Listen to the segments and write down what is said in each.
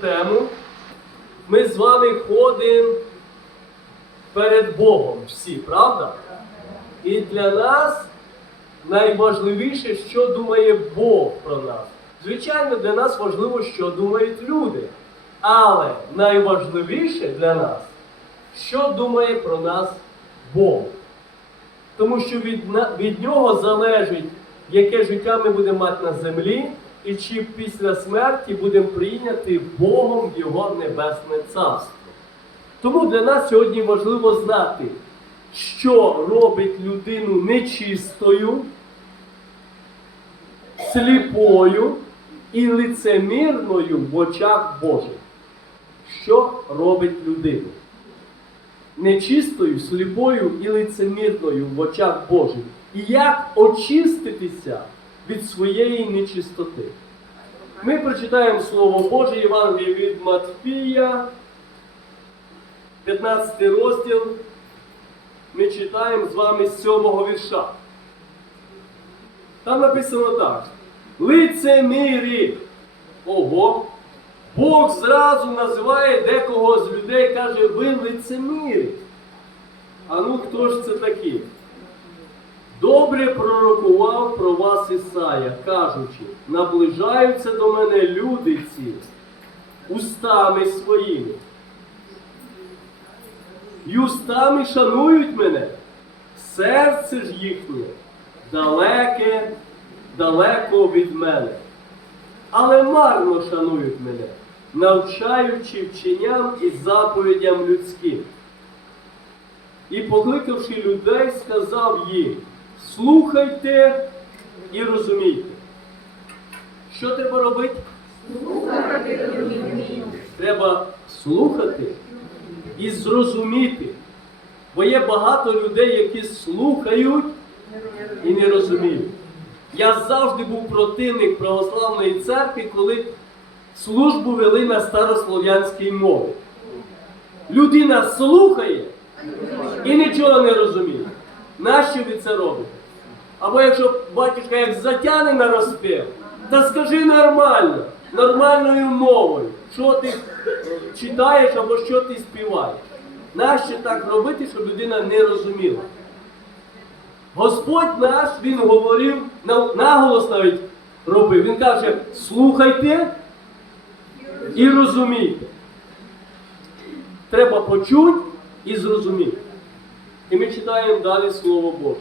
тему. Ми з вами ходимо перед Богом всі, правда? І для нас найважливіше, що думає Бог про нас. Звичайно, для нас важливо, що думають люди. Але найважливіше для нас, що думає про нас Бог. Тому що від, від нього залежить, яке життя ми будемо мати на землі, і чи після смерті будемо прийняти Богом Його небесне царство. Тому для нас сьогодні важливо знати, що робить людину нечистою, сліпою і лицемірною в очах Божих. Що робить людину? Нечистою, сліпою і лицемірною в очах Божих. І як очиститися від своєї нечистоти? Ми прочитаємо Слово Боже Євангеліє від Матфія, 15 розділ. Ми читаємо з вами з 7 вірша. Там написано так. Лицемірі. Ого. Бог зразу називає декого з людей, каже, ви лицемірі. А ну хто ж це такі? Добре пророкував про вас Ісая, кажучи, наближаються до мене люди ці устами своїми. І устами шанують мене, серце ж їхнє далеке, далеко від мене. Але марно шанують мене, навчаючи вченням і заповідям людським. І, покликавши людей, сказав їм: слухайте і розумійте. Що треба робити? Слухати. Треба слухати і зрозуміти. Бо є багато людей, які слухають і не розуміють. Я завжди був противник православної церкви, коли службу вели на старослов'янській мові. Людина слухає і нічого не розуміє. Нащо ви це робите? Або якщо батюшка як затяне на розпів, та скажи нормально, нормальною мовою, що ти читаєш або що ти співаєш. Нащо так робити, щоб людина не розуміла? Господь наш, Він говорив, наголос навіть робив. Він каже, слухайте і розумійте. Треба почути і зрозуміти. І ми читаємо далі Слово Боже.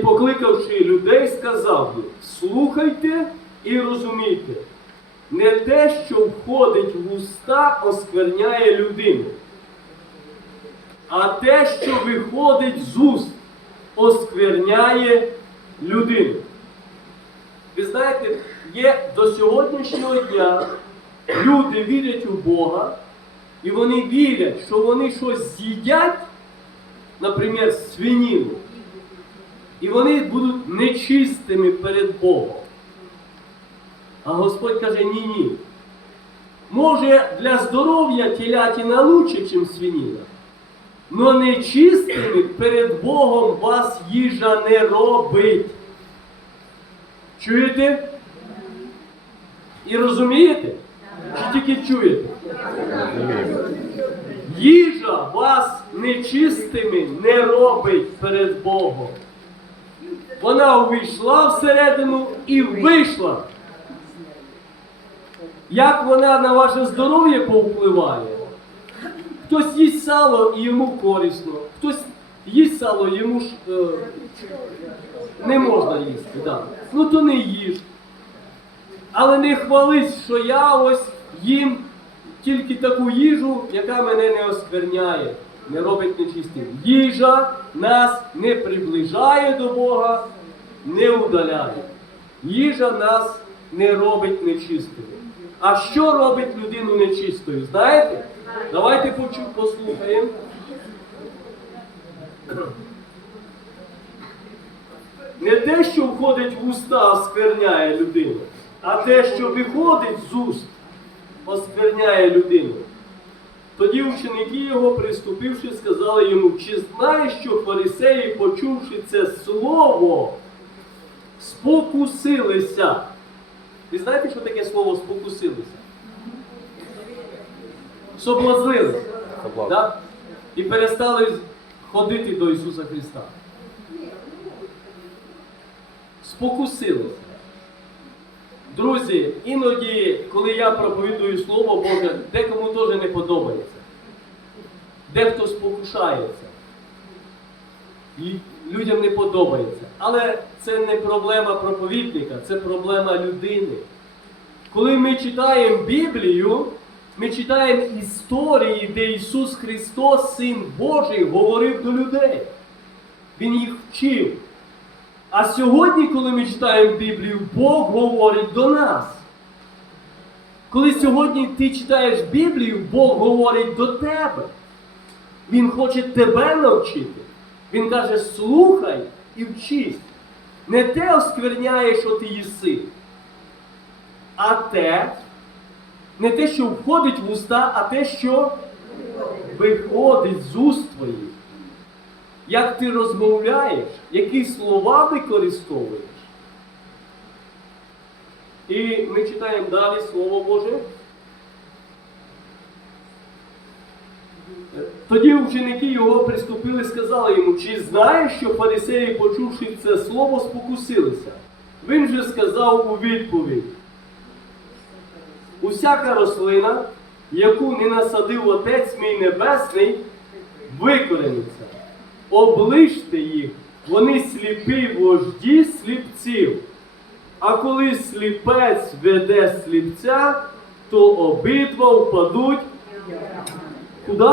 Покликавши людей, сказав їм, слухайте і розумійте. Не те, що входить в уста, оскверняє людину, а те, що виходить з уст, оскверняє людину. Ви знаєте, є до сьогоднішнього дня люди вірять у Бога, і вони вірять, що вони щось з'їдять, наприклад, свинину, і вони будуть нечистими перед Богом. А Господь каже, ні-ні. Може, для здоров'я телятина лучше, ніж свинина. Но нечистими перед Богом вас їжа не робить. Чуєте? І розумієте? Чи тільки чуєте? Їжа вас нечистими не робить перед Богом. Вона увійшла всередину і вийшла. Як вона на ваше здоров'я повпливає? Хтось їсть сало і йому корисно, хтось їсть сало, йому ж е, не можна їсти. Да. Ну то не їж. Але не хвались, що я ось їм тільки таку їжу, яка мене не оскверняє, не робить нечистим. Їжа нас не приближає до Бога, не удаляє. Їжа нас не робить нечистими. А що робить людину нечистою? Знаєте? Давайте послухаємо. Не те, що входить в уста, оскверняє людину, а те, що виходить з уст, оскверняє людину. Тоді ученики його, приступивши, сказали йому, чи знаєш, що фарисеї, почувши це слово, спокусилися. Ви знаєте, що таке слово спокусилися? Соблазнилися. Да? І перестали ходити до Ісуса Христа. Спокусилися. Друзі, іноді, коли я проповідую Слово Боже, декому теж не подобається. Дехто спокушається. І людям не подобається. Але це не проблема проповідника, це проблема людини. Коли ми читаємо Біблію, ми читаємо історії, де Ісус Христос, Син Божий, говорив до людей. Він їх вчив. А сьогодні, коли ми читаємо Біблію, Бог говорить до нас. Коли сьогодні ти читаєш Біблію, Бог говорить до тебе. Він хоче тебе навчити. Він каже, слухай і вчись. Не те оскверняє, що ти їси, а те, не те, що входить в уста, а те, що виходить з уст твоїх. Як ти розмовляєш, які слова використовуєш. І ми читаємо далі Слово Боже. Тоді ученики його приступили і сказали йому, чи знаєш, що фарисеї, почувши це слово, спокусилися? Він же сказав у відповідь. Усяка рослина, яку не насадив Отець мій Небесний, викорениться. Оближте їх, вони сліпі вожді сліпців. А коли сліпець веде сліпця, то обидва впадуть куди?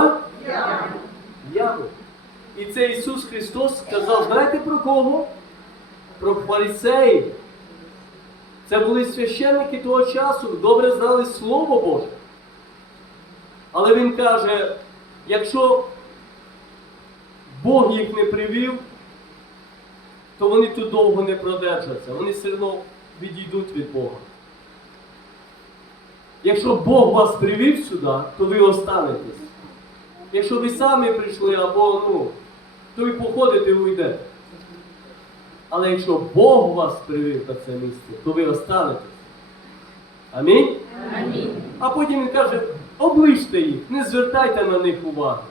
Яму. І це Ісус Христос сказав, знаєте про кого? Про фарисеїв. Це були священники того часу, добре знали Слово Боже. Але Він каже, якщо Бог їх не привів, то вони тут довго не продержаться. Вони все одно відійдуть від Бога. Якщо Бог вас привів сюди, то ви останетесь. Якщо ви самі прийшли або ну, то ви походите і уйдете. Але якщо Бог вас привів на це місце, то ви останетесь. Амінь? Амінь. А потім він каже, оближте їх, не звертайте на них уваги.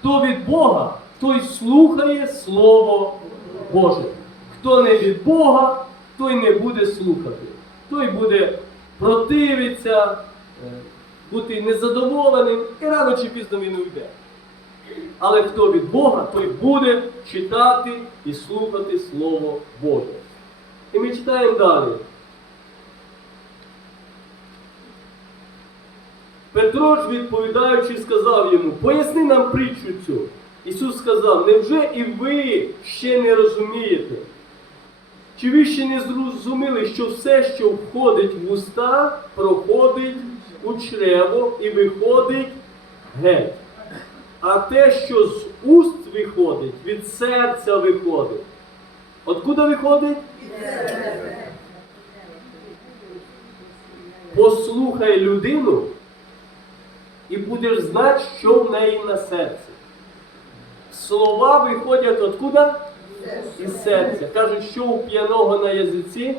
Хто від Бога, той слухає Слово Боже. Хто не від Бога, той не буде слухати. Той буде противитися, е, бути незадоволеним, і рано чи пізно він уйде. Але хто від Бога, той буде читати і слухати Слово Боже. І ми читаємо далі. Петро ж відповідаючи, сказав йому, поясни нам притчу цю. Ісус сказав, невже і ви ще не розумієте? Чи ви ще не зрозуміли, що все, що входить в уста, проходить у чрево і виходить геть? А те, що з уст виходить, від серця виходить. Откуда виходить? Послухай людину будеш знати, що в неї на серці. Слова виходять откуда? Із серця. Кажуть, що у п'яного на язиці,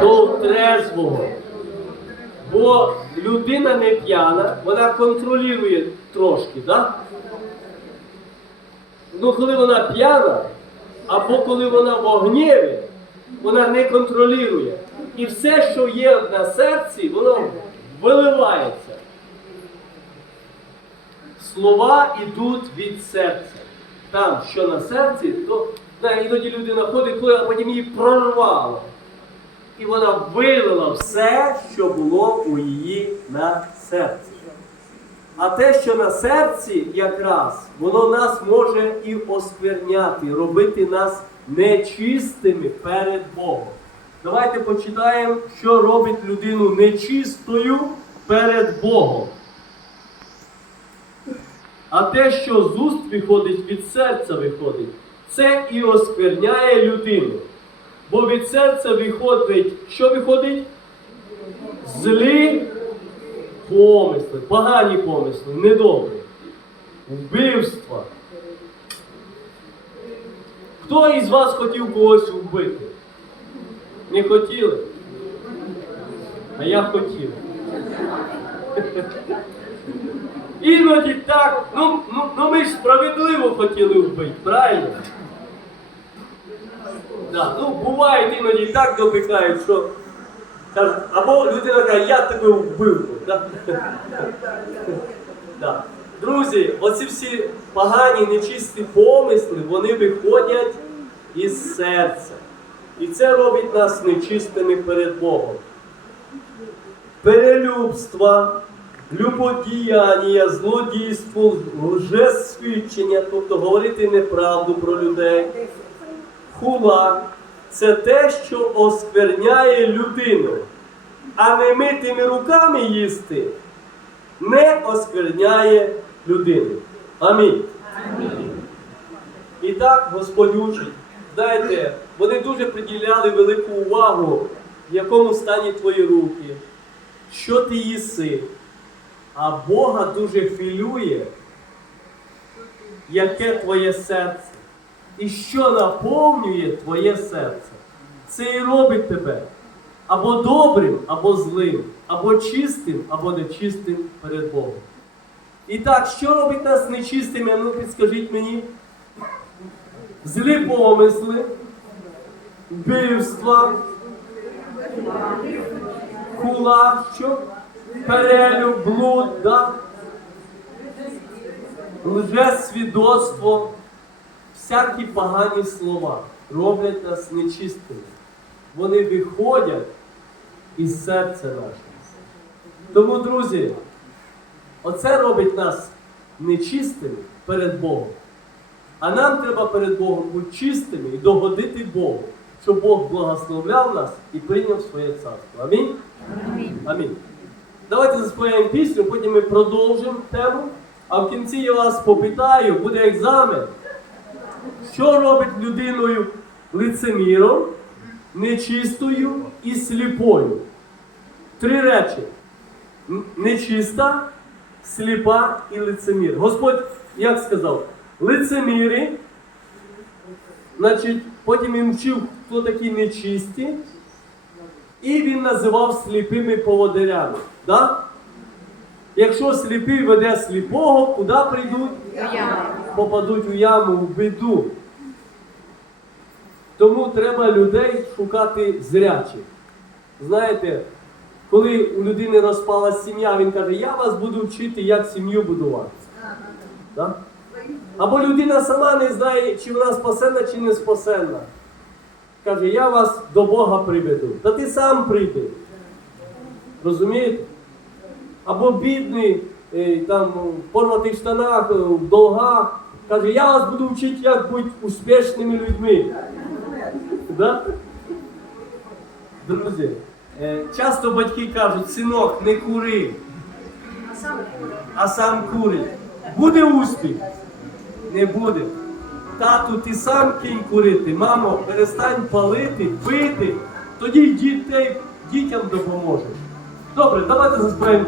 то трезвого. Бо людина не п'яна, вона контролює трошки, так? Ну, коли вона п'яна, або коли вона в гніві, вона не контролює. І все, що є на серці, воно виливається. Слова йдуть від серця. Там, що на серці, то знає, іноді людина ходить, ходить, а потім її прорвало. І вона вилила все, що було у її на серці. А те, що на серці якраз, воно нас може і оскверняти, робити нас нечистими перед Богом. Давайте почитаємо, що робить людину нечистою перед Богом. А те, що з уст виходить, від серця виходить, це і оскверняє людину. Бо від серця виходить, що виходить? Злі помисли, погані помисли, недобрі, вбивства, Хто із вас хотів когось вбити? Не хотіли? А я хотів. Іноді так, ну, ну, ну ми ж справедливо хотіли вбити, правильно? Да, ну буває іноді так допікають, що або людина каже, я тебе вбив. Да? Да. Друзі, оці всі погані, нечисті помисли, вони виходять із серця. І це робить нас нечистими перед Богом. Перелюбства, любодіяння, злодійство, лжесвідчення, тобто говорити неправду про людей, хула це те, що оскверняє людину, а не митими руками їсти не оскверняє людину. Амінь. І так Господь учить. Знаєте, вони дуже приділяли велику увагу, в якому стані твої руки, що ти їси. А Бога дуже хвилює, яке твоє серце. І що наповнює твоє серце. Це і робить тебе або добрим, або злим, або чистим, або нечистим перед Богом. І так, що робить нас нечистими? Ну, підскажіть мені. Злі помисли, вбивства, хула, що? Перелюб, блуд, да? лжесвідоцтво, всякі погані слова роблять нас нечистими. Вони виходять із серця нашого. Тому, друзі, оце робить нас нечистими перед Богом. А нам треба перед Богом бути чистими і догодити Богу, щоб Бог благословляв нас і прийняв своє царство. Амінь? Амінь. Давайте заспіваємо пісню, потім ми продовжимо тему. А в кінці я вас попитаю, буде екзамен. Що робить людиною лицеміром, нечистою і сліпою? Три речі: нечиста, сліпа і лицемір. Господь як сказав? Лицеміри, значить, потім він вчив, хто такі нечисті, і він називав сліпими поводирями. Да? Якщо сліпий веде сліпого, куди прийдуть? Попадуть у яму, в біду. Тому треба людей шукати зрячих. Знаєте, коли у людини розпалась сім'я, він каже, я вас буду вчити, як сім'ю будувати. Да? Або людина сама не знає, чи вона спасена, чи не спасена. Каже, я вас до Бога приведу. Та ти сам прийди. Розумієте? Або бідний, е, там, в порватих штанах, е, в долгах. Каже, я вас буду вчити, як бути успішними людьми. Да? Друзі, е, часто батьки кажуть, синок, не кури, а сам курить. Буде успіх? Не буде. Тату, ти сам кінь курити, мамо, перестань палити, пити, тоді дітей, дітям допоможеш. Добре, давайте заспіваємо